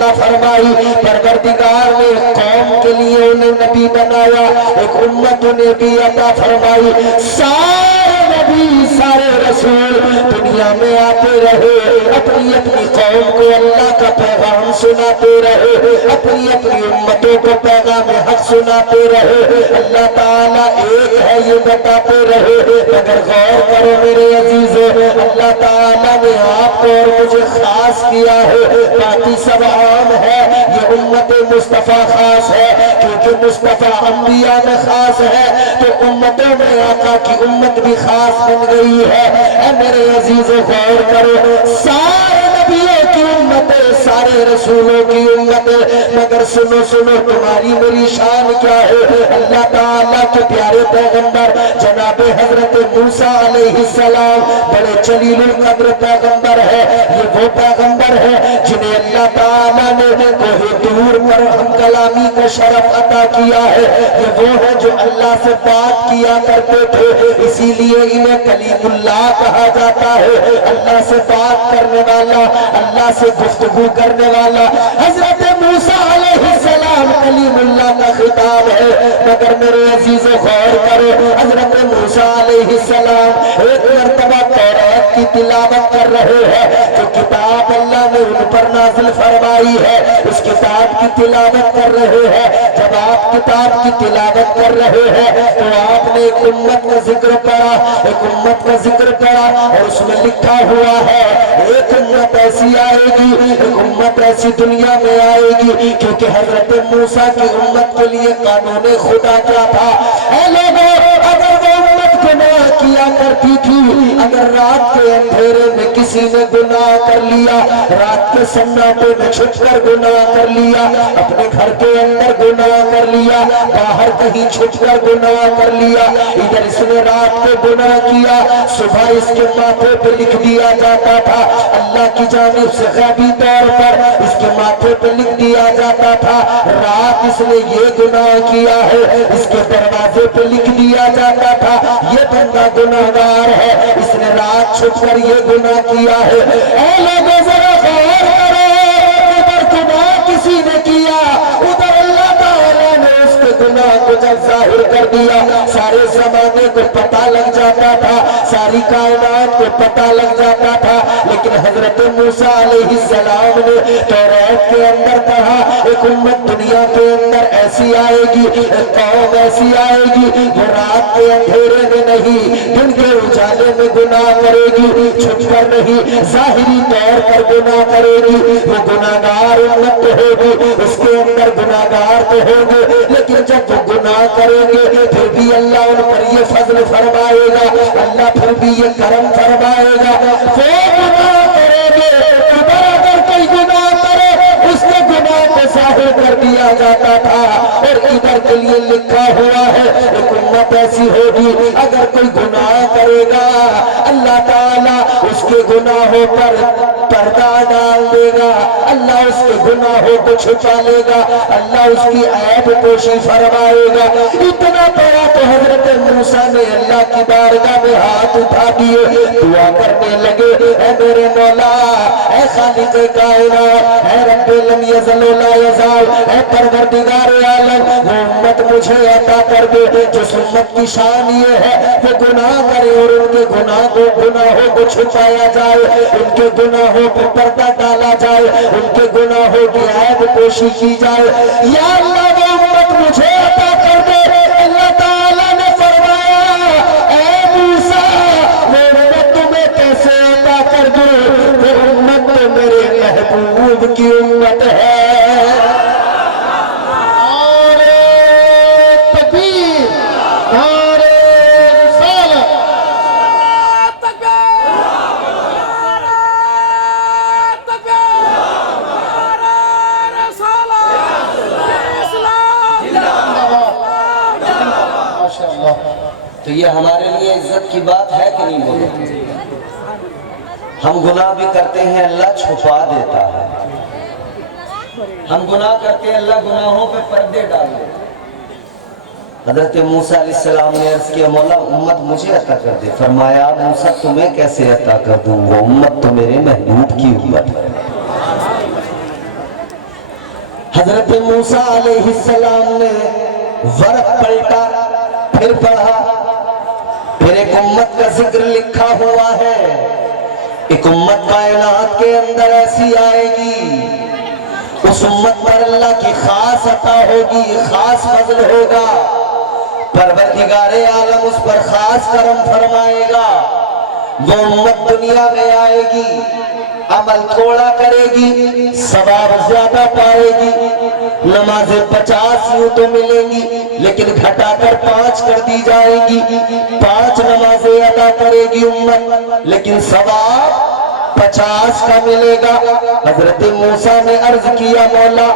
अता फरमाई। परवरदिगार ने कौम के लिए उन्हें नबी बनाया, एक उम्मत उन्हें भी अता फरमाई। सारे नबी सारे रसूल दुनिया में आते रहे, अपनी अपनी कौम को अल्लाह का पैगाम सुनाते रहे, अपनी अपनी उम्मतों को पैगाम हक सुनाते रहे। अल्लाह ताला एक है ये बताते रहे, मगर गौर करो मेरे अजीजों, अल्लाह ताला ने आपको और मुझे खास किया है, बाकी सब आम है, ये उम्मत मुस्तफा खास है। क्योंकि मुस्तफा अंबिया में खास है तो उम्मतों में आका की उम्मत भी खास बन गई है। ऐ मेरे अजीजों गौर करो, सारे नबियों की उम्मत, सारे रसूलों की उम्मत, मगर सुनो सुनो तुम्हारी मेरी शान क्या है। अल्लाह ताला के प्यारे पैगंबर जनाब हजरत मूसा अलैहिस्सलाम बड़े जलीलुल कद्र पैगंबर है। ये वो पैगंबर है जिन्हें अल्लाह ताला ने कोहे दूर पर हम कलामी का शरफ अता किया है। ये वो है जो अल्लाह से बात किया करते थे, इसीलिए इन्हें कलीमुल्लाह कहा जाता है। अल्लाह से बात करने वाला, अल्लाह से गुफ्तगू करने वाला हजरत मूसा अलैहिस्सलाम कलीमुल्लाह का खिताब है। मगर मेरे अजीजों गौर करो, हजरत मूसा अलैहिस्सलाम एक मर्तबा तौरात की तिलावत कर रहे हैं, जो किताब अल्लाह ने उन पर नाज़िल फरमाई है, उस किताब की तिलावत कर रहे हैं। जब आप किताब की तिलावत कर रहे हैं तो आपने एक उम्मत का जिक्र पढ़ा, एक उम्मत का जिक्र पढ़ा और उसमें लिखा हुआ है एक उम्मत ऐसी आएगी, एक उम्मत ऐसी दुनिया में आएगी। क्योंकि हजरत मूसा की उम्मत के लिए कानून खुदा क्या था? ऐ लोगों, अगर वो उम्मत गुनाह किया करती थी, अगर रात के अंधेरे में किसी ने गुनाह कर लिया, रात के सन्नाटे में छुपकर गुनाह कर लिया, अपने घर के अंदर गुनाह कर लिया, बाहर कहीं छुपकर गुनाह कर लिया, इधर इसने रात को गुनाह किया, सुबह इसके माथे पे लिख दिया जाता था, अल्लाह की जानिब से गैबी तौर पर इसके माथे पे लिख दिया जाता था, रात इसने ये गुनाह किया है, इसके दरवाजे पे लिख दिया जाता था ये बंदा गुनाहगार है, इसने रात छुपकर ये गुनाह किया है। ऐ लोगों जरा गौर करो, उधर गुनाह किसी ने किया, उधर अल्लाह ताला ने उसके गुनाह को जब जाहिर कर दिया, सारे जमाने को पता लग जाता था, सारी कायनात को पता लग जाता था। लेकिन हजरत मूसा अलैहिस्सलाम ने तौरात के अंदर कहा एक उम्मत दुनिया के अंदर ऐसी आएगी, एक कौम ऐसी आएगी जो रात के अंधेरे में नहीं, दिन के उजाले में गुनाह करेगी, छुपकर नहीं, जाहिरी तौर पर गुनाह करेगी। वो गुनाहगार उम्मत होगी, उसके अंदर गुनाहगार तो होंगे, लेकिन जब वो गुनाह करेंगे फिर भी अल्लाह उन पर ये फजल फरमाएगा, अल्लाह फिर भी ये करम फरमाएगा। वो गुनाह करेंगे, इधर अगर कोई गुनाह करे उसके गुनाह को जाहिर कर दिया जाता था, और इधर के लिए लिखा हुआ है एक उम्मत ऐसी होगी अगर कोई गुनाह करेगा अल्लाह ताला उसके गुनाहों पर पर्दा डाल देगा, अल्लाह उसके गुनाहों को छुपा लेगा, अल्लाह उसकी ऐब पोशी फरमाएगा। इतना बड़ा तो हजरत मूसा ने अल्लाह की बारगाह में हाथ उठा दिए, दुआ करने लगे, ऐ मेरे मौला, ऐ खालिक कायनात, ऐ रब्बे लम यज़ल व ला यज़ाल, ऐ परवरदिगार आलम, वो उम्मत मुझे अता कर दे जिस उम्मत की शान ये है वो गुनाह करे और उनके गुनाहों को छुपाया जाए, उनके गुनाहों पर पर्दा डाला जाए, उनके गुनाहों की ऐब पोशी की जाए। या अल्लाह वो उम्मत मुझे अता कर दे। अल्लाह ताला ने फरमाया ऐ मूसा वो उम्मत तुम्हें कैसे अता कर दूं, वो उम्मत तो मेरे महबूब की उम्मत है। तो ये हमारे लिए इज्जत की बात है कि नहीं? बोलो, हम गुनाह भी करते हैं, अल्लाह छुपा देता है, हम गुनाह करते हैं, अल्लाह गुनाहों पे पर्दे डाल देता है। हजरत मूसा अलैहिस्सलाम ने अर्ज किया मौला उम्मत मुझे अता कर दे। फरमाया मूसा तुम्हें कैसे अता कर दूं, वो उम्मत तो मेरे महबूब की उम्मत है। हजरत मूसा अलैहिस्सलाम ने वर्क पलटा, फिर पढ़ा, फिर एक उम्मत का जिक्र लिखा हुआ है। एक उम्मत कायनात के अंदर ऐसी आएगी, उस उम्मत पर अल्लाह की खास अता होगी, खास फजल होगा, परवरदिगारे आलम उस पर खास करम फरमाएगा। वो उम्मत दुनिया में आएगी, अमल थोड़ा करेगी, सवाब ज्यादा पाएगी। नमाजें 50 यूं तो मिलेंगी, लेकिन घटाकर 5 कर दी जाएंगी। 5 नमाजें अदा करेगी उम्मत, लेकिन सवाब 50 का मिलेगा। हजरत मूसा ने अर्ज किया, मौला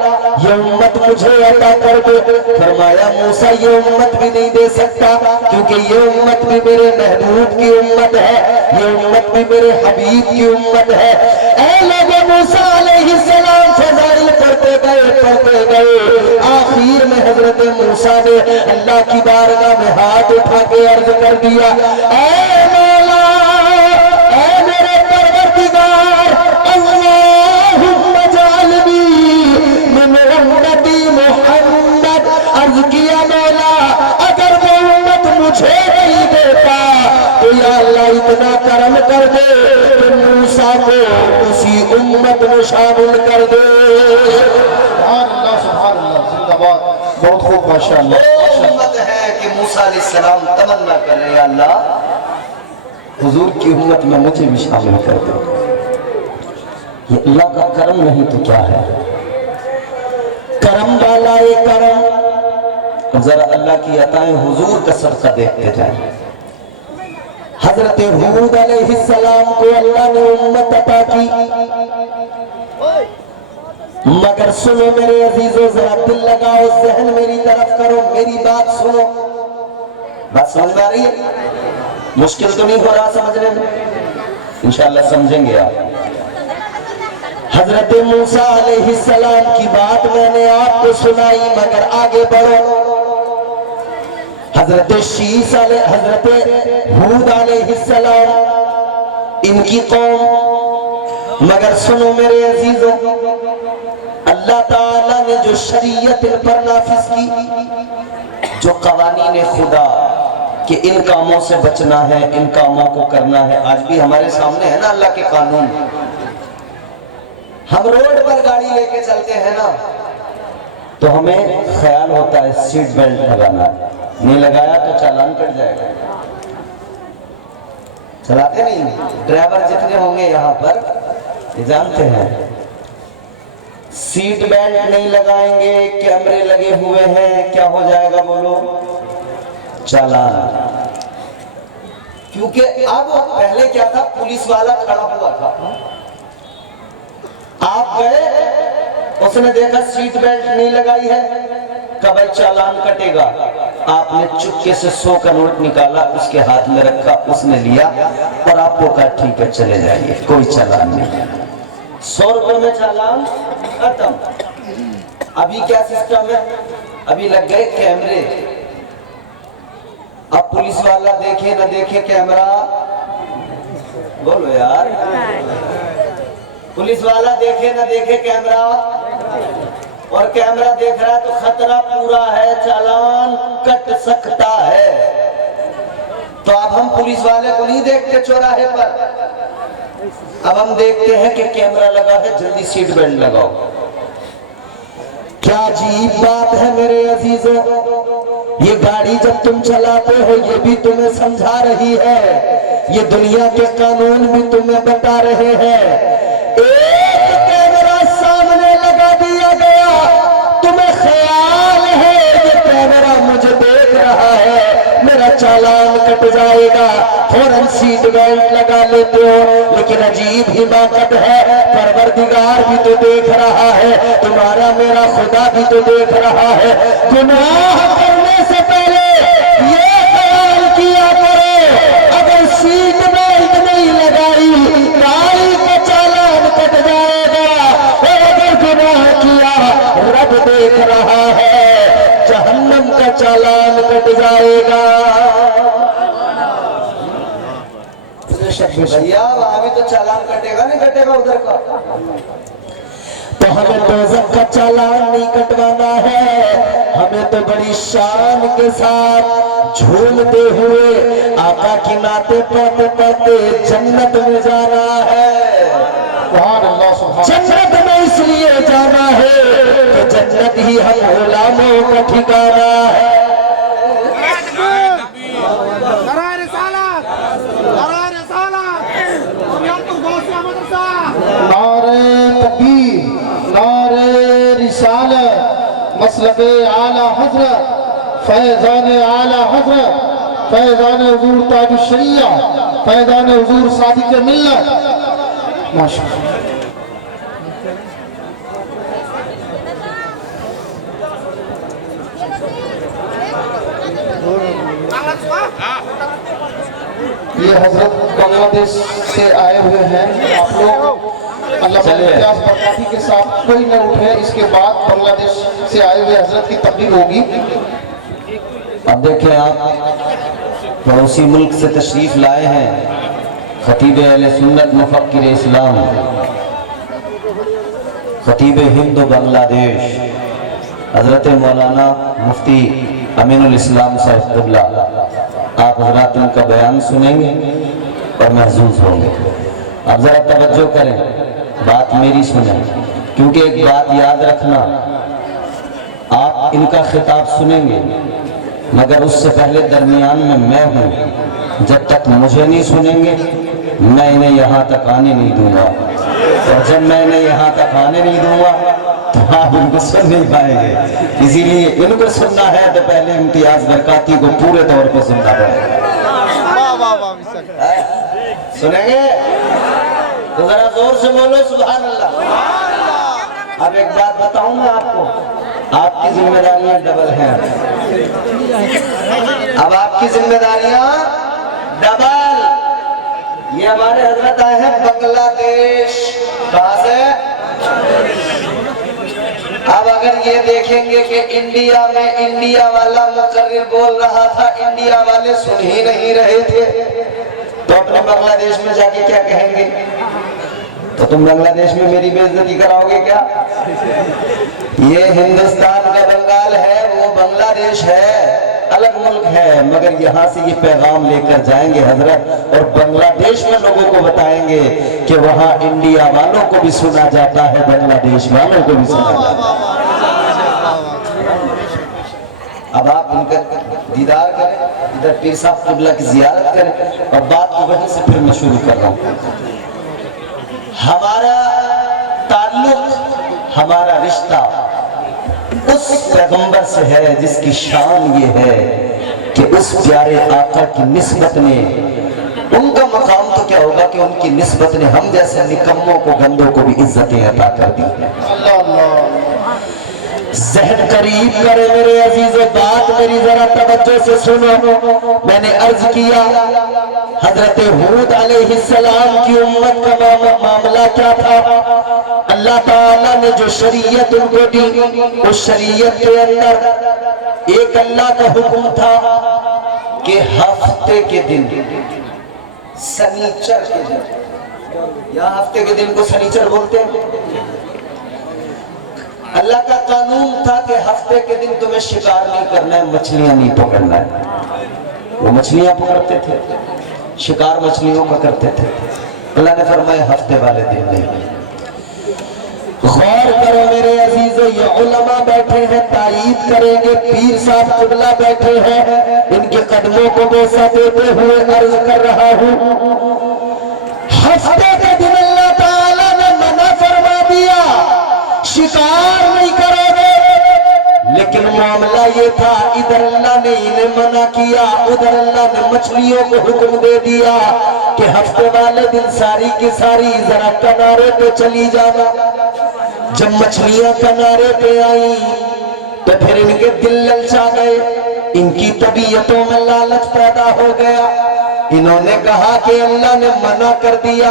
ये उम्मत मुझे अता कर दे। फरमाया मूसा ये उम्मत भी नहीं दे सकता, क्योंकि ये उम्मत भी मेरे महबूब की उम्मत है, ये उम्मत भी मेरे हबीब की उम्मत है। ऐ लोगों, मूसा अलैहिस्सलाम फज़ाइल पढ़ते गए, आखिर में हजरत मूसा ने अल्लाह की बारगाह में हाथ उठा के अर्ज कर दिया, ऐ मौला, ऐ मेरे परवरदिगार, अल्लाहुम्मा जालनी मिन उम्मती मुहम्मद। अर्ज किया, मौला अगर वो उम्मत मुझे नहीं देता तो या अल्लाह इतना करम कर दे कि मूसा को उसी उम्मत में शामिल कर दे। सुभान अल्लाह, जिंदाबाद, बहुत खूब, माशाअल्लाह। उम्मत है कि मूसा अलैहिस्सलाम तमन्ना कर रहे हैं, अल्लाह हुजूर की उम्मत में मुझे भी शामिल कर दो। ये अल्लाह का करम नहीं तो क्या है? करम वाला ये करम। जरा अल्लाह की अताएं हुजूर का सदका देखते जाए। हजरत हूद अलैहिस्सलाम को अल्लाह ने उम्मत अता की, मगर सुनो मेरे अजीजों, जरा दिल लगाओ, जहन मेरी तरफ करो, मेरी बात सुनो। बात समझ में आ रही है? मुश्किल तो नहीं हो रहा समझने में? इंशाअल्लाह समझेंगे आप। हजरत मूसा अलैहिस्सलाम की बात मैंने आपको सुनाई, मगर आगे बढ़ो। हजरत हजरत हूद अलैहिस्सलाम, इनकी कौम, मगर सुनो मेरे अजीजों, अल्लाह ताला ने जो शरीयत इन पर नाफिज की, जो कवानीन खुदा कि इन कामों से बचना है, इन कामों को करना है, आज भी हमारे सामने है ना अल्लाह के कानून। हम रोड पर गाड़ी लेके चलते हैं ना, तो हमें ख्याल होता है सीट बेल्ट लगाना, नहीं लगाया तो चालान कट जाएगा। चलाते नहीं, ड्राइवर जितने होंगे यहाँ पर ये जानते हैं, सीट बेल्ट नहीं लगाएंगे, कैमरे लगे हुए हैं, क्या हो जाएगा बोलो? चालान। क्योंकि अब पहले क्या था, पुलिस वाला खड़ा हुआ था, आप गए, उसने देखा सीट बेल्ट नहीं लगाई है, कब चालान कटेगा। आपने चुपके से 100 का नोट निकाला, उसके हाथ में रखा, उसने लिया और आपको कहा ठीक है चले जाइए, कोई चालान नहीं। 100 रुपए में चालान खत्म। अभी क्या सिस्टम है, अभी लग गए कैमरे। अब पुलिस वाला देखे न देखे कैमरा, बोलो यार, पुलिस वाला देखे न देखे कैमरा, और कैमरा देख रहा है तो खतरा पूरा है, चालान कट सकता है। तो अब हम पुलिस वाले को नहीं देखते चौराहे पर, अब हम देखते हैं कि कैमरा लगा है, जल्दी सीट बेल्ट लगाओ। क्या अजीब बात है मेरे अजीजों, ये गाड़ी जब तुम चलाते हो ये भी तुम्हें समझा रही है, ये दुनिया के कानून भी तुम्हें बता रहे हैं। एक कैमरा सामने लगा दिया गया, तुम्हें ख्याल है ये कैमरा मुझे देख रहा है, मेरा चालान कट जाएगा, फौरन सीट बेल्ट लगा लेते हो। लेकिन अजीब हिमाकत है, परवरदिगार भी तो देख रहा है, तुम्हारा मेरा खुदा भी तो देख रहा है। गुनाह करने से पहले ये ख्याल किया करो, अगर सीट बेल्ट नहीं लगाई गाड़ी का चालान कट जाएगा, और अगर गुनाह किया रब देख रहा है, जहन्नम का चालान कट जाएगा। भैया अभी तो चालान कटेगा नहीं कटेगा उधर का, तो हमें दोज़ख का चालान नहीं तो बड़ी शान के साथ झूमते हुए आका की नाते पढ़ते पढ़ते जन्नत में जाना है। सुभान अल्लाह, सुभान जन्नत में इसलिए जाना है कि जन्नत ही हम गुलामों का ठिकाना है। नारे तकबीर, नारे रिसालत, मसलके आला हजरत, फैजान आला हजरत, फैजान हुजूर ताज शरिया, फैजान हुजूर सादिक मिल्लत। माशाअल्लाह। ये हजरत बांग्लादेश से आए हुए हैं। आप लोग अल्लाह बरकाती के साथ कोई न उठे, इसके बाद बांग्लादेश से आए हुए हजरत की तकरीर होगी। अब देखें, आप पड़ोसी मुल्क से तशरीफ लाए हैं खतीब अहले सुन्नत मुफक्किर इस्लाम, खतीब हिंद बांग्लादेश हजरत मौलाना मुफ्ती अमीनुल इस्लाम साहब क़िबला। आप हजरात उनका बयान सुनेंगे और महसूस होंगे। अब जरा तवज्जो करें, बात मेरी सुने, क्योंकि एक बात याद रखना, आप इनका खिताब सुनेंगे मगर उससे पहले दरमियान में मैं हूँ। जब तक मुझे नहीं सुनेंगे मैं इन्हें यहाँ तक आने नहीं दूंगा, और जब मैं इन्हें यहाँ तक आने नहीं दूंगा तो आप इनको सुन नहीं पाएंगे। इसीलिए इनको सुनना है तो पहले इम्तियाज बरकाती को पूरे तौर पर सुनना पड़ेगा। सुनेंगे तो जरा जोर से बोलो सुभान अल्लाह। अब एक बात बताऊं मैं आपको, आपकी जिम्मेदारियां डबल हैं। अब आपकी जिम्मेदारियां डबल। ये हमारे हजरत आए हैं बांग्लादेश, कहां से? अब अगर ये देखेंगे कि इंडिया में इंडिया वाला मुकर्रिर बोल रहा था, इंडिया वाले सुन ही नहीं रहे थे, तो अपने बांग्लादेश में जाके क्या कहेंगे? तो तुम बांग्लादेश में मेरी बेइज्जती कराओगे क्या? ये हिंदुस्तान का बंगाल है, वो बांग्लादेश है, अलग मुल्क है, मगर यहाँ से ये पैगाम लेकर जाएंगे हजरत, और बांग्लादेश में लोगों को बताएंगे कि वहाँ इंडिया वालों को भी सुना जाता है, बांग्लादेश वालों को भी सुना जाता है। अब आप उनका दीदार करें, इधर पीर साहब क़िबला की ज़ियारत करें, और बात को वहीं से फिर मैं शुरू कर रहा हूँ। हमारा ताल्लुक, हमारा रिश्ता उस पैगंबर से है जिसकी शान ये है कि उस प्यारे आका की निस्बत ने, उनका मकाम तो क्या होगा कि उनकी निस्बत ने हम जैसे निकम्मों को, गंदों को भी इज्जतें अता कर दी। अल्लाह अल्लाह। ज़हन करीब करे मेरे अजीज़ों, बात मेरी जरा तवज्जो से सुनो। मैंने अर्ज किया हजरत हूद अलैहिस्सलाम की उम्मत का मामला क्या था। अल्लाह ताला ने जो शरीयत उनको दी, उस शरीयत के अंदर एक अल्लाह का हुक्म था कि हफ्ते के दिन, शनीचर के दिन, या हफ्ते के दिन को शनीचर बोलते हैं, अल्लाह का कानून था कि हफ्ते के दिन तुम्हें शिकार नहीं करना है, मछलियां नहीं पकड़ना है। वो मछलियां पकड़ते थे, शिकार मछलियों का करते थे। अल्लाह ने फरमाया हफ्ते वाले दिन नहीं। गौर करो मेरे अजीजों, ये उलमा बैठे हैं, तायीद करेंगे, पीर साहब क़िबला बैठे हैं, इनके कदमों को बोसा देते हुए अर्ज कर रहा हूँ, हफ्ते के दिन अल्लाह ताला ने मना फरमा दिया, शिकार नहीं करोगे। लेकिन मामला ये था, इधर अल्लाह ने इन्हें मना किया, उधर अल्लाह ने मछलियों को हुक्म दे दिया कि हफ्ते वाले दिन सारी की सारी जरा किनारे पे चली जाना। जब मछलियां किनारे पे आई तो फिर इनके दिल ललचा गए, इनकी तबीयतों में लालच पैदा हो गया। इन्होंने कहा कि अल्लाह ने मना कर दिया,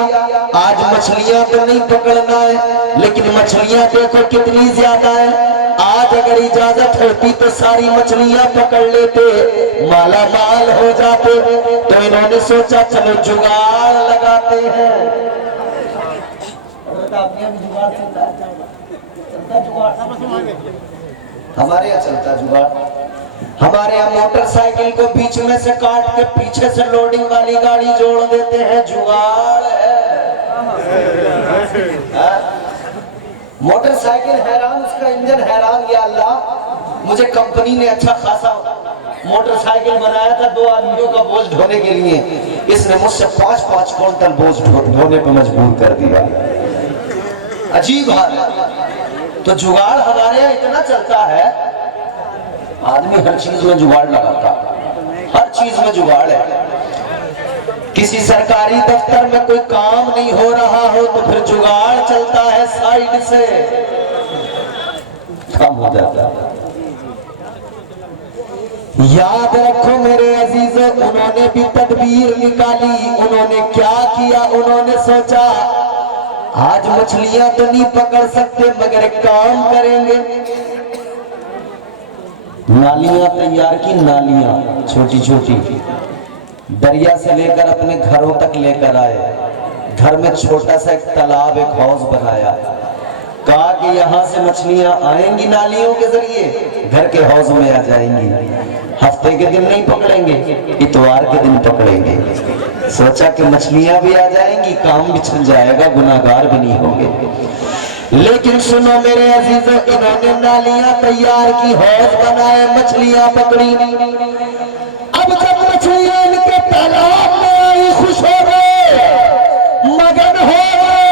आज मछलियां तो नहीं पकड़ना है, लेकिन मछलियां देखो कितनी ज्यादा है। आज अगर इजाजत होती तो सारी मछलियां पकड़ लेते, माला माल हो जाते। तो इन्होंने सोचा चलो जुगाड़ लगाते हैं। हमारे यहाँ चलता जुगाड़। हमारे यहाँ मोटरसाइकिल को बीच में से काट के पीछे से लोडिंग वाली गाड़ी जोड़ देते हैं, जुगाड़ है। मोटरसाइकिल हैरान, उसका इंजन हैरान। या अल्लाह, मुझे कंपनी ने अच्छा खासा मोटरसाइकिल बनाया था 2 आदमियों का बोझ ढोने के लिए, इसने मुझसे 5-5 क्विंटल बोझ ढोने पर मजबूर कर दिया। अजीब हाल है। तो जुगाड़ हमारे यहाँ इतना चलता है, आदमी हर चीज में जुगाड़ लगाता, हर चीज में जुगाड़ है। किसी सरकारी दफ्तर में कोई काम नहीं हो रहा हो तो फिर जुगाड़ चलता है, साइड से काम हो जाता है। याद रखो मेरे अजीजों, उन्होंने भी तदबीर निकाली। उन्होंने क्या किया? उन्होंने सोचा आज मछलियां तो नहीं पकड़ सकते मगर काम करेंगे। नालियां तैयार की, नालियां छोटी छोटी, दरिया से लेकर अपने घरों तक लेकर आए। घर में छोटा सा एक तालाब, एक हौज बनाया। कहा कि यहाँ से मछलियां आएंगी नालियों के जरिए, घर के हौज में आ जाएंगी। हफ्ते के दिन नहीं पकड़ेंगे, इतवार के दिन पकड़ेंगे। सोचा कि मछलियां भी आ जाएंगी, काम भी चल जाएगा, गुनाहगार भी नहीं होंगे। लेकिन सुनो मेरे अजीजों, इन्होंने नालियां तैयार की, हौज बनाए, मछलियां पकड़ी। अब जब मछलियां इनके तालाब में आई, खुश हो गए, मगन हो गए,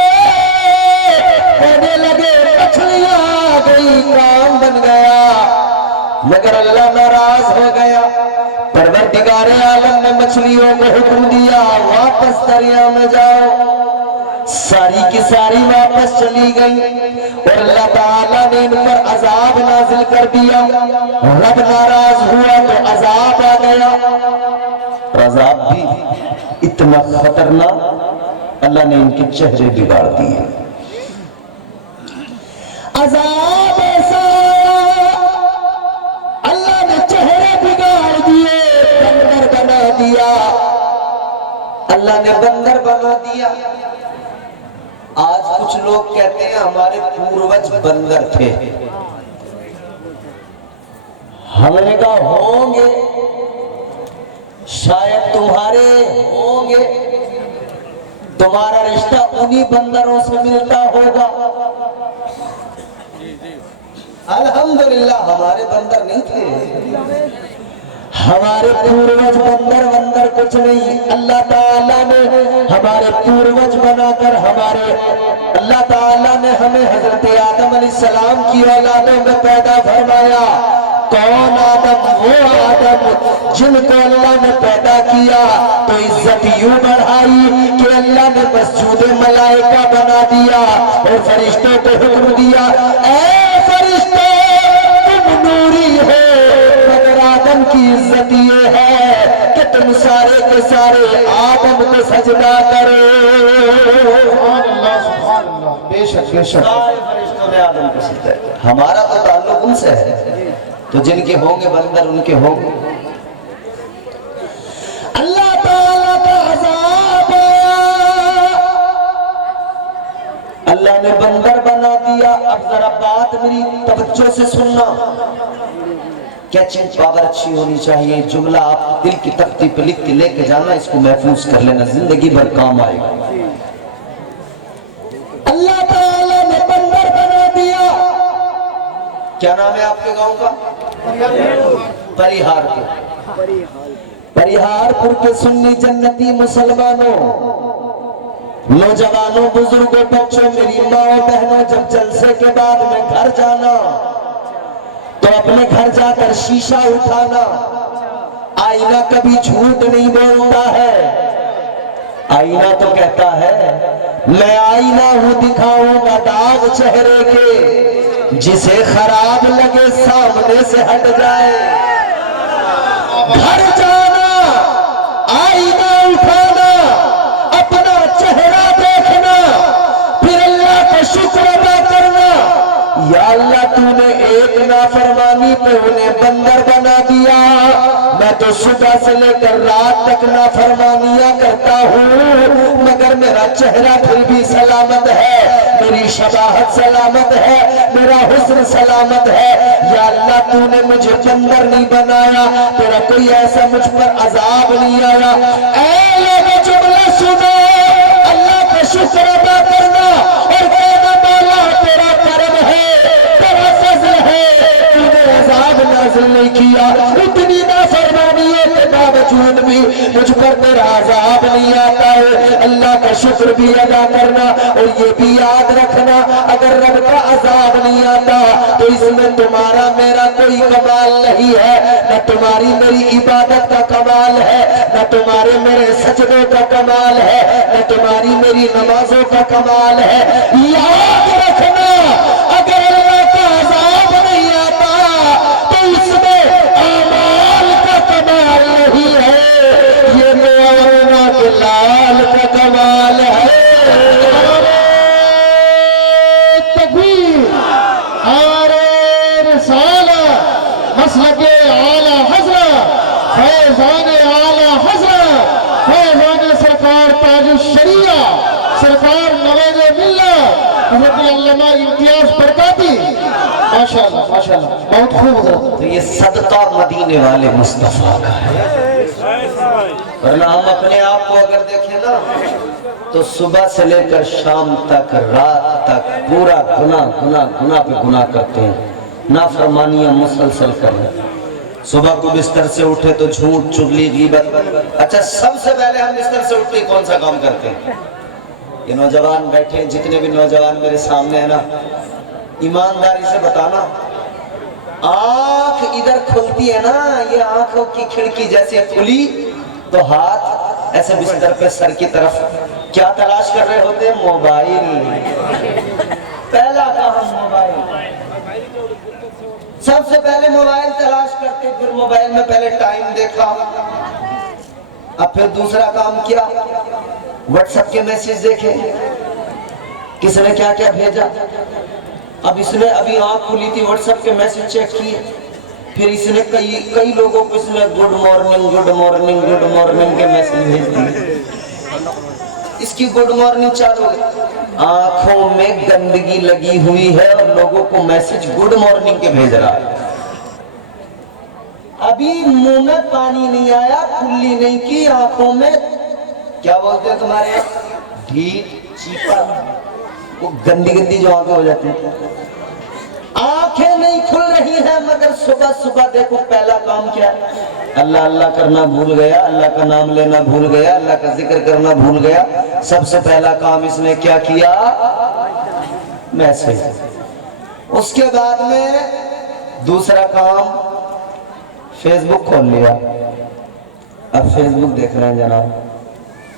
कहने लगे मछलियां आ गई, काम बन गया। मगर अल्लाह नाराज हो गया। परवरदिगारे आलम ने मछलियों को हुक्म दिया, वापस दरिया में जाओ। सारी की सारी वापस चली गई और अल्लाह ताला ने इन पर अजाब नाजिल कर दिया। रब नाराज हुआ तो अजाब आ गया। अजाब भी इतना खतरनाक, अल्लाह ने इनके चेहरे बिगाड़ दिए। अजाब ऐसा, अल्लाह ने चेहरे बिगाड़ दिए, बंदर बना दिया। अल्लाह ने बंदर बना दिया। आज कुछ लोग कहते हैं हमारे पूर्वज बंदर थे। हमने कहा होंगे, शायद तुम्हारे होंगे, तुम्हारा रिश्ता उन्हीं बंदरों से मिलता होगा। अल्हम्दुलिल्लाह हमारे बंदर नहीं थे, हमारे पूर्वज बंदर वंदर कुछ नहीं। अल्लाह ताला ने हमारे पूर्वज बनाकर अल्लाह ताला ने हमें हजरत आदम अलैहिस्सलाम की औलादों में पैदा फरमाया। कौन आदम? वो आदम जिनको अल्लाह ने पैदा किया तो इज्जत यूं बढ़ाई कि अल्लाह ने मस्जूद मलाइका बना दिया और फरिश्तों को हुक्म दिया, ऐ फरिश्तों तुम नूरी हो, आदम की इज्जत ये है कि तुम सारे के सारे आदम को सजदा करो। बेशक बेशक फरिश्तों ने आदम को सजदा किया। हमारा तो ताल्लुक उनसे है, तो जिनके होंगे बंदर उनके होंगे। अल्लाह ताला का अज़ाब आया, अल्लाह ने बंदर बना दिया। अब जरा बात मेरी तवज्जो से सुनना, कैचिंग पावर अच्छी होनी चाहिए। जुमला आप दिल की तख्ती पे लिख के लेके जाना, इसको महफूज कर लेना, जिंदगी भर काम आएगा। अल्लाह ताला ने बंदर बना दिया। क्या नाम है आपके गांव का? परिहारपुर। परिहारपुर के सुन्नी जन्नती मुसलमानों, नौजवानों, बुजुर्गों, बच्चों, मेरी माओ बहनों, जब जलसे के बाद में घर जाना तो अपने घर जाकर शीशा उठाना। आईना कभी झूठ नहीं बोलता है। आईना तो कहता है मैं आईना हूं, दिखाऊंगा दाग चेहरे के, जिसे खराब लगे सामने से हट जाए। घर जाना, आईना उठाना, अपना चेहरा देखना, फिर अल्लाह का शुक्र अदा करना। या अल्लाह तूने एक नाफरमानी पे उन्हें बंदर बना दिया, मैं तो सुबह से लेकर रात तक नाफरमानियां करता हूँ मगर मेरा चेहरा फिर भी सलामत है, मेरी शबाहत सलामत है, मेरा हुस्न सलामत है। या अल्लाह तूने मुझे बंदर नहीं बनाया, तेरा कोई ऐसा मुझ पर अजाब नहीं आया। ऐ लोगों जुमला सुनो, अल्लाह का शुक्र अदा करना और कहना मौला तेरा करम है, तेरा फजल है, तूने अजाब नाज़िल नहीं किया। इतनी नाफरमानियों के बावजूद भी मुझ पर तेरा अजाब नहीं आता है। अल्लाह का शुक्र भी अदा करना और ये भी याद रखना, अगर रब का अजाब नहीं आता तो इसमें तुम्हारा मेरा कोई कमाल नहीं है, न तुम्हारी मेरी इबादत का कमाल है, न तुम्हारे मेरे सजदों का कमाल है, न तुम्हारी मेरी नमाजों का कमाल है। याद रखना, अगर अल्लाह का अजाब नहीं आता तो इसमें अमाल का कमाल नहीं है, ये मोहम्मद के लाल का कमाल है। मसलके आला हज़रत फैज़ान आला हज़रत फैज़ान सरकार ताजुल शरिया सरकार नवाज़े मिल्लत हज़रत अल्लामा इम्तियाज़ बरकाती, माशाअल्लाह माशाअल्लाह, बहुत खूब हज़रत। तो ये सदका मदीने वाले मुस्तफा का है। वरना हम अपने आप को अगर देखें ना तो सुबह से लेकर शाम तक रात तक पूरा गुनाह पे गुनाह करते हैं, नाफरमानियां मुसलसल कर रहे हैं। सुबह को बिस्तर से उठे तो झूठ चुगली गीबत। अच्छा, सबसे पहले हम बिस्तर से उठते कौन सा काम करते हैं? ये नौजवान बैठे हैं, जितने भी नौजवान मेरे सामने है ना, ईमानदारी से बताना, आंख इधर खुलती है ना, ये आंखों की खिड़की जैसे खुली तो हाथ ऐसे बिस्तर पे सर की तरफ क्या तलाश कर रहे होते हैं? मोबाइल। पहला काम मोबाइल, सबसे पहले मोबाइल तलाश करते, फिर मोबाइल में पहले टाइम देखा, अब फिर दूसरा काम किया, व्हाट्सएप के मैसेज देखे, किसने क्या क्या भेजा। अब इसने अभी आंख खुली थी, व्हाट्सएप के मैसेज चेक किए, फिर इसने कई लोगों को इसने गुड मॉर्निंग के मैसेज भेज दिए। इसकी गुड मॉर्निंग चालू है, आंखों में गंदगी लगी हुई है और लोगों को मैसेज गुड मॉर्निंग के भेज रहा है। अभी मुंह में पानी नहीं आया, कुल्ली नहीं की, आंखों में क्या बोलते हैं तुम्हारे, ढीठ चीपा, वो गंदी जो आंखें हो जाती है, आंखें नहीं खुल रही हैं। मगर सुबह सुबह देखो पहला काम क्या है? अल्लाह अल्लाह करना भूल गया, अल्लाह का नाम लेना भूल गया, अल्लाह का जिक्र करना भूल गया। सबसे पहला काम इसने क्या किया? मैसेज। उसके बाद में दूसरा काम फेसबुक खोल लिया, अब फेसबुक देख रहे हैं जनाब,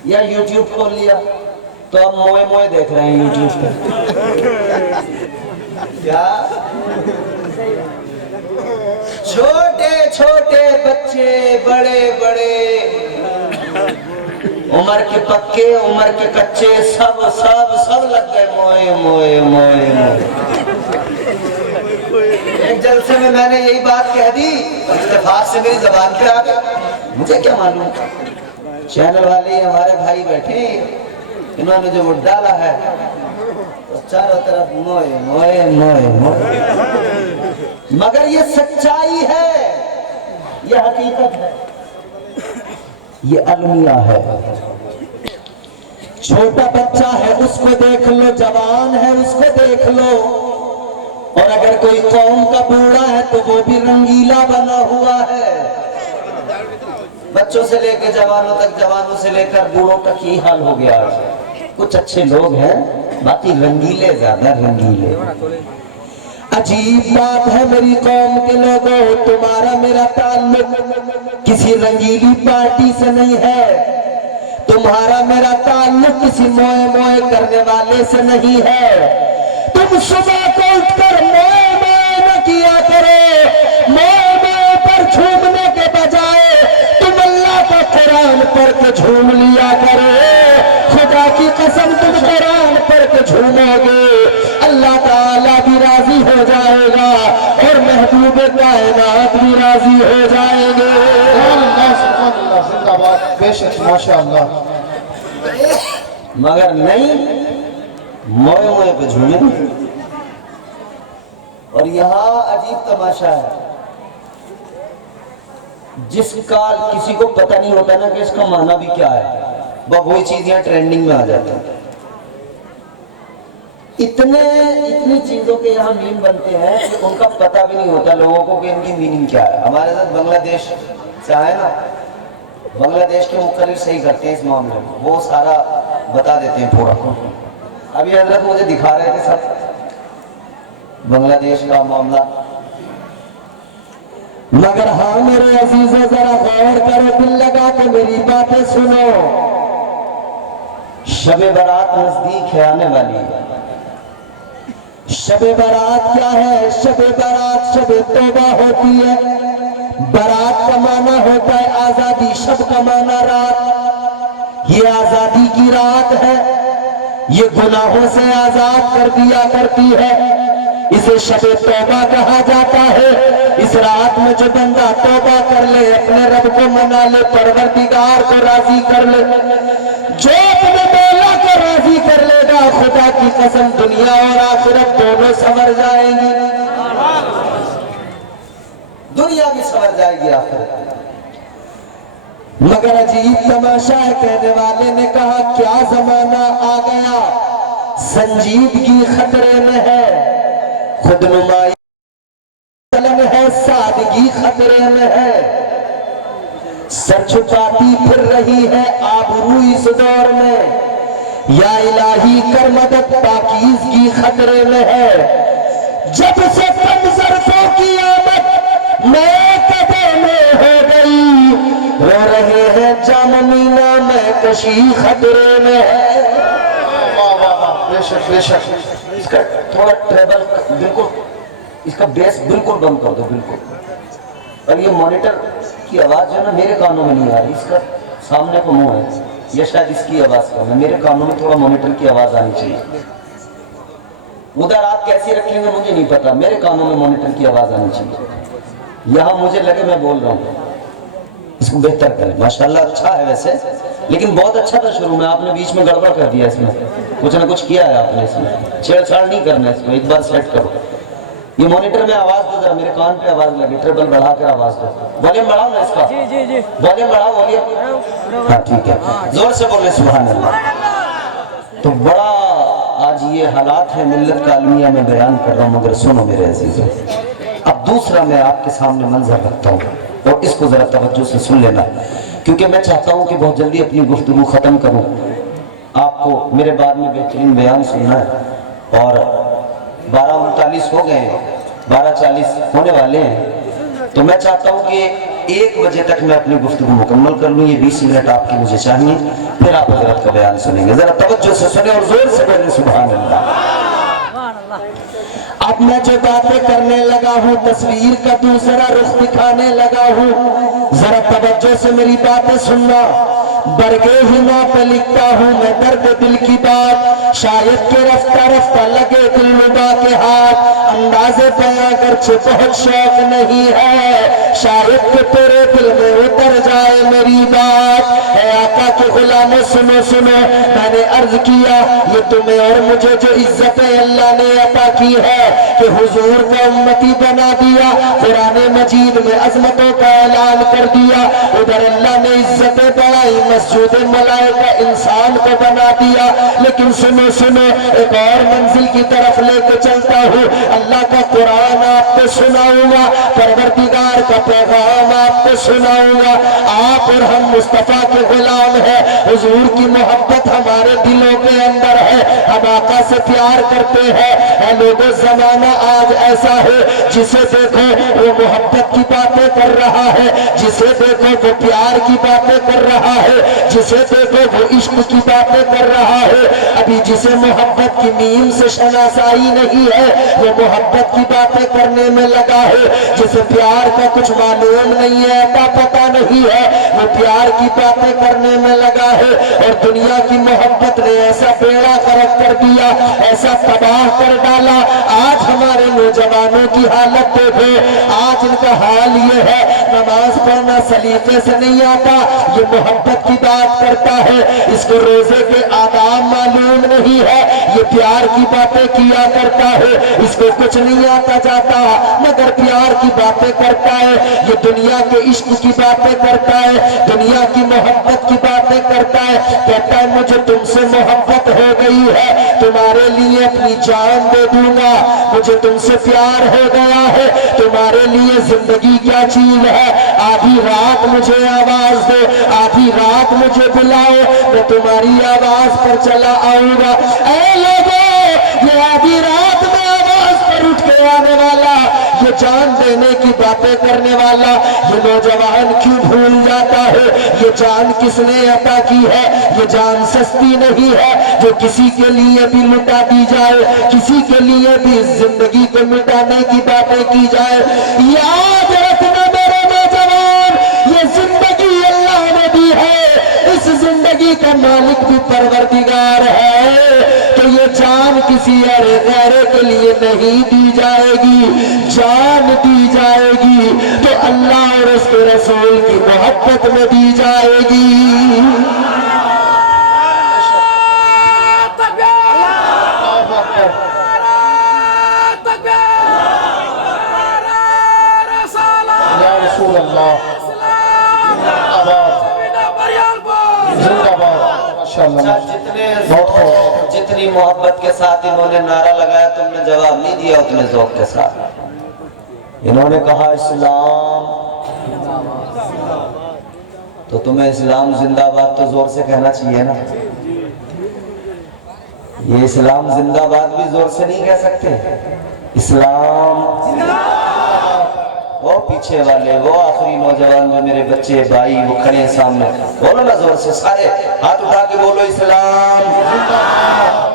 या यूट्यूब खोल लिया तो अब मोए देख रहे हैं यूट्यूब पे। क्या छोटे छोटे बच्चे, बड़े बड़े, उम्र के पक्के उम्र के कच्चे, सब लग गए मोए। एक जलसे में मैंने यही बात कह दी, इत्तेफाक से मेरी जबान पे आ गई, मुझे क्या मालूम। चैनल वाले हमारे भाई बैठे, इन्होंने जो वोट डाला है तो चारों तरफ मोए। मगर ये सच्चाई है, ये हकीकत है, ये अलमिया है। छोटा बच्चा है उसको देख लो, जवान है उसको देख लो, और अगर कोई कौम का बूढ़ा है तो वो भी रंगीला बना हुआ है। बच्चों से लेकर जवानों तक, जवानों से लेकर बूढ़ों तक ही हाल हो गया। कुछ अच्छे लोग हैं, बाकी रंगीले, ज्यादा रंगीले। अजीब बात है मेरी कौम के लोगों, तुम्हारा मेरा ताल्लुक किसी रंगीली पार्टी से नहीं है, तुम्हारा मेरा ताल्लुक किसी मोए करने वाले से नहीं है। तुम सुबह को उठकर मोए न किया करो, मोए पर झूमने के बजाय तुम अल्लाह का कुरान पढ़ के झूम लिया करो। खुदा की कसम तुम कुरान पढ़ के झूमोगे, अल्लाह ताला भी राजी हो जाएगा और महबूब कायनात भी राजी हो जाएंगे। जिंदाबाद, बेशक, माशाअल्लाह। मगर नहीं, मोए मोए पे झूमे। और यहाँ अजीब तमाशा है, जिसका किसी को पता नहीं होता ना कि इसका माना भी क्या है, वही चीज यहाँ ट्रेंडिंग में आ जाता है। इतनी चीजों के यहाँ मीम बनते हैं कि उनका पता भी नहीं होता लोगों को कि इनकी मीनिंग क्या है। हमारे साथ बांग्लादेश से आए ना, बांग्लादेश के मुख्तलिफ सही करते हैं इस मामले में, वो सारा बता देते हैं पूरा। अभी हजरत मुझे दिखा रहे थे सब बांग्लादेश का मामला। मगर हाँ मेरे अजीजों, जरा गौर करो, दिल लगा के मेरी बातें सुनो। शबे बारात नजदीक है, आने वाली है। शबे बारात क्या है? शबे बारात शबे तौबा होती है। बारात का माना होता है आजादी, शब का माना रात। ये आजादी की रात है, ये गुनाहों से आजाद कर दिया करती है, इसे शबे तौबा कहा जाता है। इस रात में जो बंदा तौबा कर ले, अपने रब को मना ले, परवरदिगार को राजी कर ले, जो अपने मौला को राजी कर लेगा, खुदा की कसम दुनिया और आखिरत दोनों संवर जाएंगी। दुनिया भी संवर जाएगी आखिरत। मगर अजीब तमाशा है, कहने वाले ने कहा क्या जमाना आ गया, संजीदगी खतरे में है, खुदनुमाई है, सादगी खतरे में है, सर छुपाती फिर रही है आबरू इस दौर में, या इलाही कर मदद, पाकीज़गी खतरे में है। जब से कम ज़र्फ़ों की आमद मैं कदे में हो गई, रो रहे हैं जाममीना में कशी खतरे में है। बेशक बेशक। इसका थोड़ा ट्रेबल बिल्कुल, इसका बेस बिल्कुल बंद कर दो, बिल्कुल। और ये मॉनिटर की आवाज जो है ना मेरे कानों में नहीं आ रही, इसका सामने को मुंह है, ये शायद इसकी आवाज कम है, मेरे कानों में थोड़ा मॉनिटर की आवाज आनी चाहिए। उधर आप कैसी रखेंगे मुझे नहीं पता, मेरे कानों में मॉनिटर की आवाज आनी चाहिए। यहाँ मुझे लगे मैं बोल रहा हूँ, इसको बेहतर करें। माशाल्लाह अच्छा है वैसे, लेकिन बहुत अच्छा था शुरू में, आपने बीच में गड़बड़ कर दिया, इसमें कुछ ना कुछ किया है आपने, इसमें छेड़छाड़ नहीं करना है, इसको एक बार सेट करो। ये मॉनिटर में आवाज दो, जरा मेरे कान पे आवाज लगे, ट्रिपल बढ़ा कर आवाज दो, वॉल्यूम बढ़ाओ ना इसका, वॉल्यूम बढ़ाओ, वॉल्यूम, हाँ ठीक है, जोर से बोले सुभान अल्लाह। तो बड़ा आज ये हालात है मिल्लत का अलमिया में बयान कर रहा हूँ, मगर सुनो मेरे अजीजों। अब दूसरा मैं आपके सामने मंजर रखता हूँ और इसको जरा तवज्जो से सुन लेना, क्योंकि मैं चाहता हूँ कि बहुत जल्दी अपनी गुफ्तगू खत्म करूँ, आपको मेरे बाद में बेहतरीन बयान सुनना है। और 12:39 हो गए हैं, 12:40 होने वाले हैं, तो मैं चाहता हूँ कि 1 बजे तक मैं अपनी गुफ्तगू मुकम्मल कर लूँ। ये 20 मिनट आपके मुझे चाहिए, फिर आप हजरत का बयान सुनेंगे। जरा तवज्जो से सुने और जोर से बोलें सुभान अल्लाह। अब मैं जो बातें करने लगा हूँ, तस्वीर का दूसरा रुख दिखाने लगा हूँ, जरा तवज्जो से मेरी बातें सुनना। बरगे हिना पे लिखता हूँ मैं दर्द दिल की बात, शायद के रफ्ता रफ्ता लगे दिलरुबा के हाथ, अंदाज़े बयां करके बहुत शौक नहीं है, शायद के तेरे दिल में उतर जाए मेरी बात। है आका के गुलामों सुनो सुनो, मैंने अर्ज किया ये तुम्हें और मुझे जो इज्जत अल्लाह ने अता की है कि हुजूर को उम्मती बना दिया, कुरान मजीद में अजमतों का ऐलान कर दिया, उधर अल्लाह ने इज्जतें बढ़ाई, मस्जिद मलाइका इंसान को बना दिया। लेकिन सुनो सुनो, एक और मंजिल की तरफ लेके चलता हूँ। अल्लाह का कुरान आपको सुनाऊंगा, परवरदिगार का पैगाम आपको सुनाऊंगा। आप और हम मुस्तफा के गुलाम हैं, हुजूर की मोहब्बत हमारे दिलों के अंदर है, हम आका से प्यार करते हैं। लोगों जमाना आज ऐसा है, जिसे देखो वो मोहब्बत की बातें कर रहा है, जिसे देखो वो प्यार की बातें कर रहा है, जिसे देखो वो इश्क की बातें कर रहा है। अभी जिसे मोहब्बत की नीम से शनासाई नहीं है, वो मोहब्बत की बातें करने में लगा है। जिसे प्यार का कुछ मालूम नहीं है, अता पता नहीं है, वो प्यार की बातें करने में लगा है। और दुनिया की मोहब्बत ने ऐसा बेड़ा गर्क कर दिया, ऐसा तबाह कर डाला। आज हमारे नौजवानों की हालत देखो, आज इनका हाल ये है, नमाज पढ़ना सलीके से नहीं आता, ये मोहब्बत की बात करता है, इसको रोजे के आदाब मालूम नहीं है, ये प्यार की बातें किया करता है, इसको कुछ नहीं आता जाता मगर प्यार की बातें करता है। ये दुनिया के इश्क की बातें करता है, दुनिया की मोहब्बत की बातें करता है। कहता है मुझे तुमसे मोहब्बत हो गई है, तुम्हारे लिए अपनी जान दे दूंगा, मुझे तुमसे प्यार हो गया है, तुम्हारे लिए जिंदगी क्या चीज है। आधी रात मुझे आवाज दो, आधी रात मुझे बुलाओ, मैं तुम्हारी आवाज पर चला आऊंगा। ऐ लोगों, ये आधी रात में आवाज पर उठ के आने वाला, ये जान देने की बातें करने वाला, ये नौजवान क्यों भूल जाता है ये जान किसने अता की है। ये जान सस्ती नहीं है जो किसी के लिए भी लुटा दी जाए, किसी के लिए भी जिंदगी को मिटाने की बातें की जाए। याद रखना मेरे नौजवान, ये जिंदगी अल्लाह ने दी है, इस जिंदगी का मालिक भी परवरदिगार है। तो ये जान किसी और गैर के लिए नहीं दी जाएगी, जान दी जाएगी तो अल्लाह और उसके रसूल की मोहब्बत में दी जाएगी। या रसूल अल्लाह, जितनी मोहब्बत के साथ इन्होंने नारा लगाया, तुमने जवाब नहीं दिया उतने ज़ौक़ के साथ। इन्होंने कहा इस्लाम, तो तुम्हें इस्लाम जिंदाबाद तो जोर से कहना चाहिए ना। ये इस्लाम जिंदाबाद भी जोर से नहीं कह सकते। इस्लाम, वो पीछे वाले, वो आखिरी नौजवान जो मेरे बच्चे भाई वो खड़े हैं सामने, बोलो ना जोर से, सारे हाथ उठा के बोलो इस्लाम,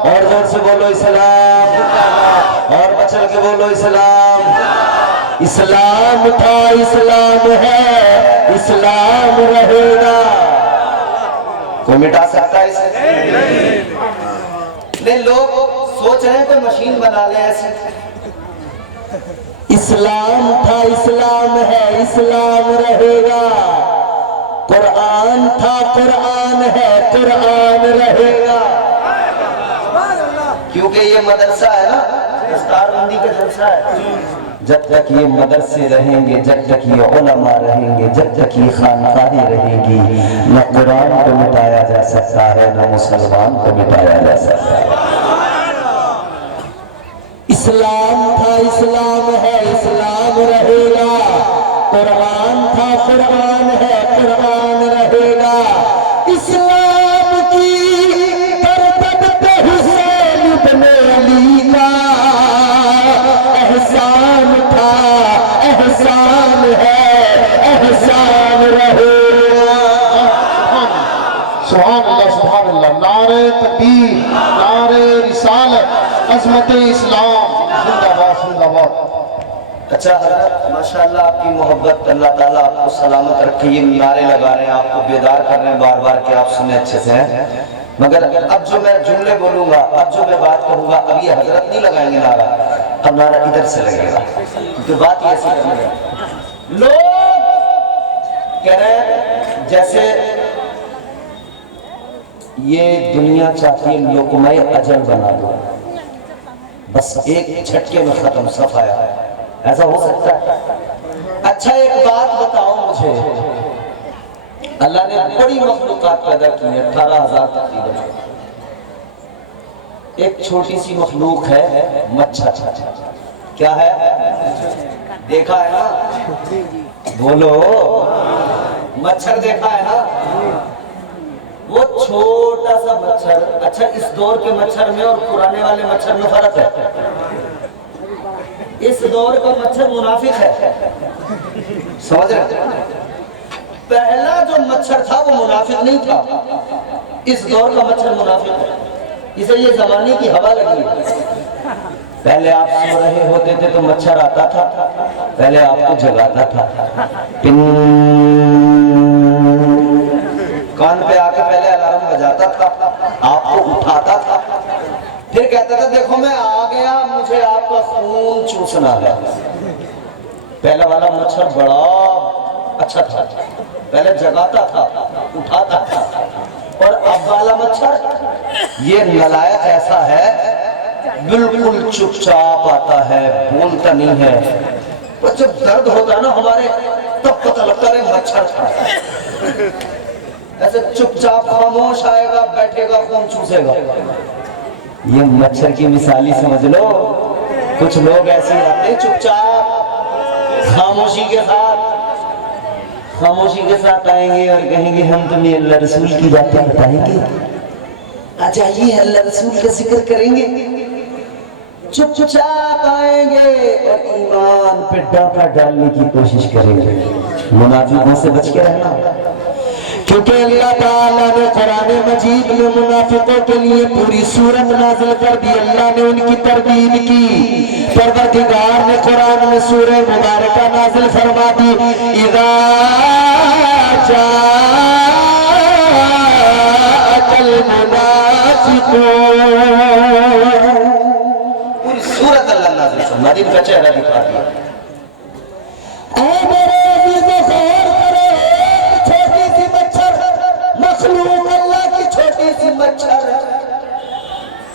और जोर से बोलो इस्लाम, और बचल के बोलो इस्लाम। इस्लाम था, इस्लाम है, इस्लाम रहेगा। कोई मिटा सकता है इसे? नहीं, लोग सोच रहे हैं कोई मशीन बना ले ऐसी। इस्लाम था, इस्लाम है, इस्लाम रहेगा। कुरान था, कुरान है, कुरान रहेगा। क्योंकि ये मदरसा है ना, दस्तारबंदी का जलसा है। जब तक ये मदरसे रहेंगे, जब तक ये उलमा रहेंगे, जब तक ये खानकाहें रहेंगी, न कुरान को मिटाया जा सकता है, न मुसलमान को मिटाया जा सकता है। इस्लाम था, इस्लाम है, इस्लाम रहेगा। कुरान था, कुरान है, कुरान रहेगा। इस्लाम की तरतब पे हुसैन इब्ने अली का एहसान था, एहसान है, एहसान रहेगा। सुभान अल्लाह, सुभान अल्लाह। नारे तकबीर, नारे रिसालत, अज़मत इस्लाम, जिंदाबाद जिंदाबाद। अच्छा हज़रत, माशाअल्लाह आपकी मोहब्बत, अल्लाह ताला आपको सलामत रखे। ये नारे लगा रहे हैं, आपको बेदार कर रहे हैं बार बार कि आप सुने अच्छे से हैं। मगर अब जो मैं जुमले बोलूंगा, अब जो मैं बात कहूंगा, अब ये हजरत नहीं लगाएंगे नारा, अब नारा इधर से लगेगा, क्योंकि बात ये ऐसी करनी है। लोग कह रहे हैं जैसे ये दुनिया चाहती है लोकमय अजल बना दो, बस एक झटके में खत्म, सफाया। ऐसा हो सकता है? अच्छा एक बात बताओ मुझे, अल्लाह ने बड़ी मखलूकात पैदा की है, 18,000 तकरीबन। एक छोटी सी मखलूक है मच्छर। क्या है? देखा है ना? बोलो, मच्छर देखा है ना? वो छोटा सा मच्छर। अच्छा, इस दौर के मच्छर में और पुराने वाले मच्छर में फर्क है। इस दौर का मच्छर मुनाफिक है, समझ रहे? पहला जो मच्छर था वो मुनाफिक नहीं था, इस दौर का मच्छर मुनाफिक है। इसे ये जमाने की हवा लगी है। पहले आप सो रहे होते थे तो मच्छर आता था, पहले आपको जगाता था, पिन कान पे आके पहले अलार्म बजाता था, आपको उठाता था, फिर कहता था देखो मैं आ गया, मुझे आपका खून चूसना है। पहला वाला मच्छर बड़ा अच्छा था, पहले जगाता था, उठाता था। और अब वाला मच्छर ये नलायक ऐसा है, बिल्कुल चुपचाप आता है, बोलता नहीं है। पर जब दर्द होता है ना हमारे, तब पता लगता है मच्छर था। ऐसे चुपचाप खामोश आएगा, बैठेगा, खून चूसेगा। ये मच्छर की मिसाली समझ लो। कुछ लोग ऐसे आते हैं चुपचाप खामोशी के साथ आएंगे और कहेंगे हम तुम्हें अल्लाह रसूल की बातें बताएंगे, आ जाइए अल्लाह रसूल का जिक्र करेंगे। चुपचाप आएंगे और ईमान पे डाका डालने की कोशिश करेंगे। मुनाफिकों से बच के रहना, क्योंकि अल्लाह ताला ने कुरान मजीद में मुनाफिकों के लिए पूरी सूरत नाज़िल कर दी। अल्लाह ने उनकी तरदीद की। परवरदिगार ने कुरान में सूरह मुबारका नाज़िल फरमा दी, इज़ा जाअल मुनाफिकून। पूरी सूरत अल्लाह नाज़िल फरमा दी, उनका चेहरा दिखा दिया।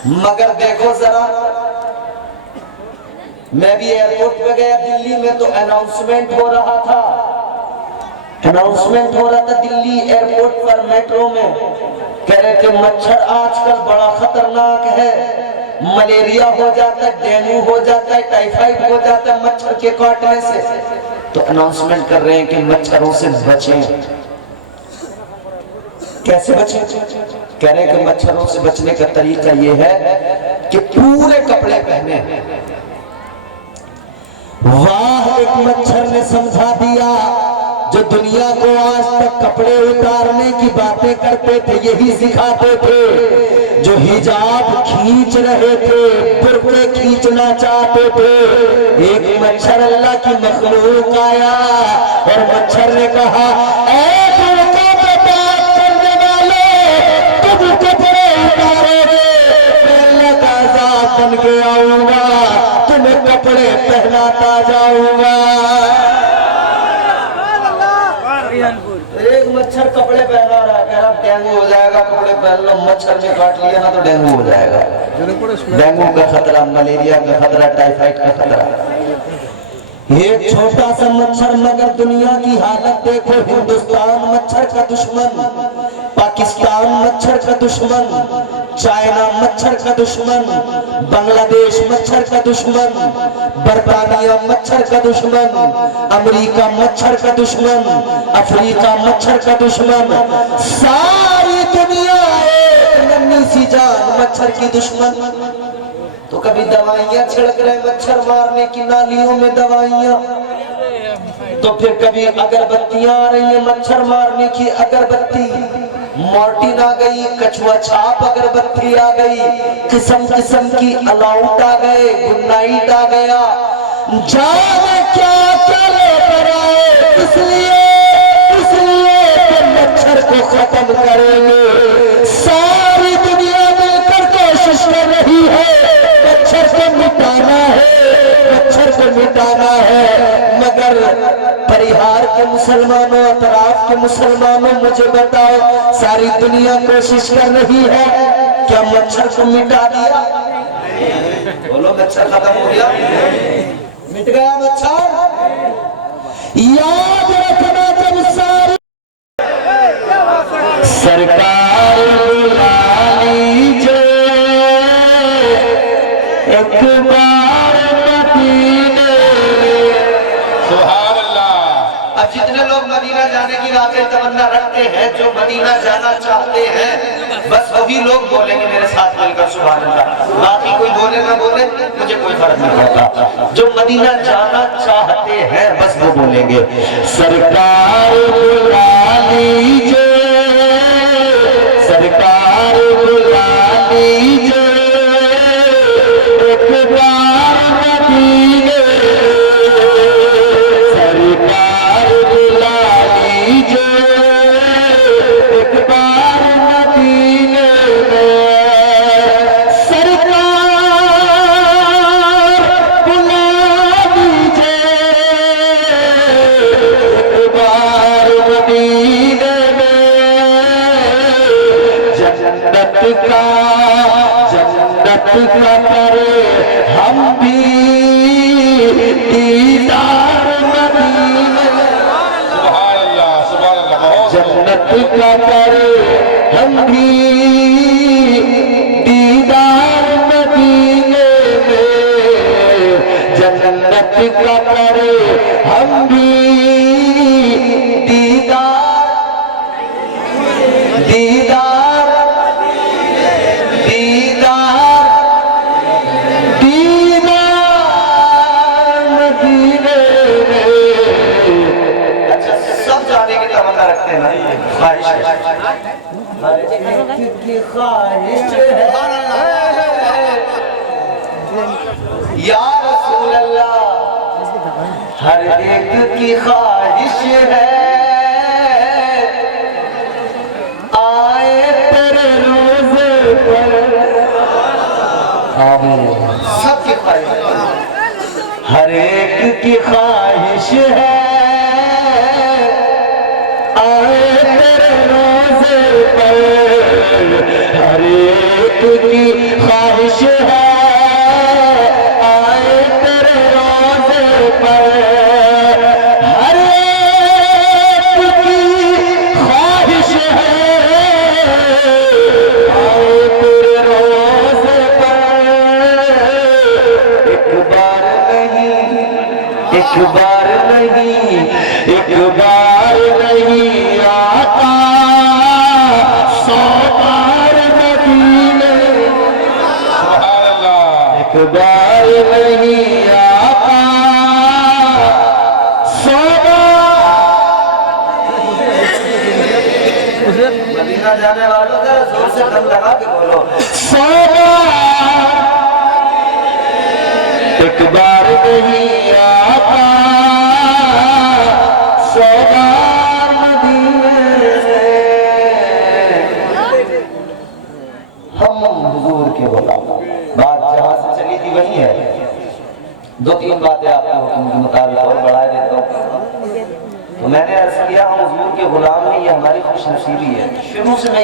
मगर देखो जरा, मैं भी एयरपोर्ट पे गया दिल्ली में, तो अनाउंसमेंट हो रहा था दिल्ली एयरपोर्ट पर, मेट्रो में। कह रहे थे मच्छर आजकल बड़ा खतरनाक है, मलेरिया हो जाता है, डेंगू हो जाता है, टाइफाइड हो जाता है मच्छर के काटने से। तो अनाउंसमेंट कर रहे हैं कि मच्छरों से बचें। कैसे बचें? कह रहे हैं कि मच्छरों से बचने का तरीका यह है कि पूरे कपड़े पहने। वाह, एक मच्छर ने समझा दिया। जो दुनिया को आज तक कपड़े उतारने की बातें करते थे, यही सिखाते थे। जो हिजाब खींच रहे थे, बुर्के खींचना चाहते थे, एक मच्छर अल्लाह की मखलूक आया और मच्छर ने कहा, बन के आऊंगा, तुम्हें कपड़े पहनाता जाऊंगा। एक मच्छर कपड़े पहना रहा है, कह रहा डेंगू हो जाएगा, कपड़े पहन लो। मच्छर ने काट लिया ना तो डेंगू हो जाएगा। डेंगू का खतरा, मलेरिया का खतरा, टाइफाइड का खतरा। एक छोटा सा मच्छर, मगर दुनिया की हालत देखो। हिंदुस्तान मच्छर का दुश्मन, पाकिस्तान मच्छर का दुश्मन, चाइना मच्छर का दुश्मन, बांग्लादेश मच्छर का दुश्मन, बर्तानिया मच्छर का दुश्मन, अमेरिका मच्छर का दुश्मन, अफ्रीका मच्छर का दुश्मन। सारी दुनिया एक नन्ही सी जान मच्छर की दुश्मन। तो कभी दवाइयां छिड़क रहे मच्छर मारने की, नालियों में दवाइयां, तो फिर कभी अगरबत्तियां आ रही है मच्छर मारने की अगरबत्ती। मॉर्टिन आ गई, कछुआ छाप अगरबत्ती आ गई, किस्म किस्म की अलाउट आ गए, गुड नाइट आ गया, जाने क्या क्या लेकर आए। इसलिए मच्छर को खत्म करेंगे। सारी दुनिया मिलकर कोशिश कर रही है, मच्छर को मिटाना है, मच्छर को मिटाना है। मगर परिहार के मुसलमानों, अतराफ के मुसलमानों, मुझे बताओ, सारी दुनिया कोशिश कर रही है, क्या मच्छर को मिटा दिया? बोलो, मच्छर खत्म हो गया? मिट गया मच्छर? याद रखना, जब सारी सरकार बुला लीजिए एक बार मदीने। सुभान अल्लाह। अब जितने लोग मदीना जाने की रातें तमन्ना रखते हैं, जो मदीना जाना चाहते हैं, बस वही लोग बोलेंगे मेरे साथ मिलकर सुभान अल्लाह। बाकी कोई बोले ना बोले, मुझे कोई फर्क नहीं पड़ता। जो मदीना जाना चाहते हैं बस वो बोलेंगे, सरकार बुला लीजिए, सरकार बुला लीजिए एक बार का करे हम भी दीदार मदीने, सुभान अल्लाह, सुभान अल्लाह। जन्नत का करे हम भी दीदार मदीने में, जन्नत का करे हम भी दीदार, दीदार, दीदार, दीदार मदीने में। अच्छा, सब जाने की तमन्ना रखते हैं ना, ख्वाहिश है, हर एक की ख्वाहिश है या रसूल अल्लाह, हर एक की ख्वाहिश है आए तेरे रोज़े पर, सबकी ख्वाहिश है, हर एक की ख्वाहिश है आए तेरे रोज़े पर, हर एक की ख्वाहिश है आए तेरे रोज़े पर, हर एक की ख्वाहिश है आए तेरे रोज़े पर, एक बार नहीं, एक बार नहीं, एक बार नहीं आका, 100 बार मदीने, सुभान अल्लाह। एक बार नहीं आका, 100 मदीना जाने वालों का जोर से दम लगा के बोलो, 100 बार, एक बार नहीं आका, 100 बार मदीने से। हम हुजूर के गुलाम, बात जहां से चली थी वही है। 2-3 बातें आपके हुक्म के मुताबिक और बढ़ा देता हूँ। तो मैंने अर्ज किया हम हुजूर के गुलाम नहीं, ये हमारी खुशनसीबी है। शुरू से मैं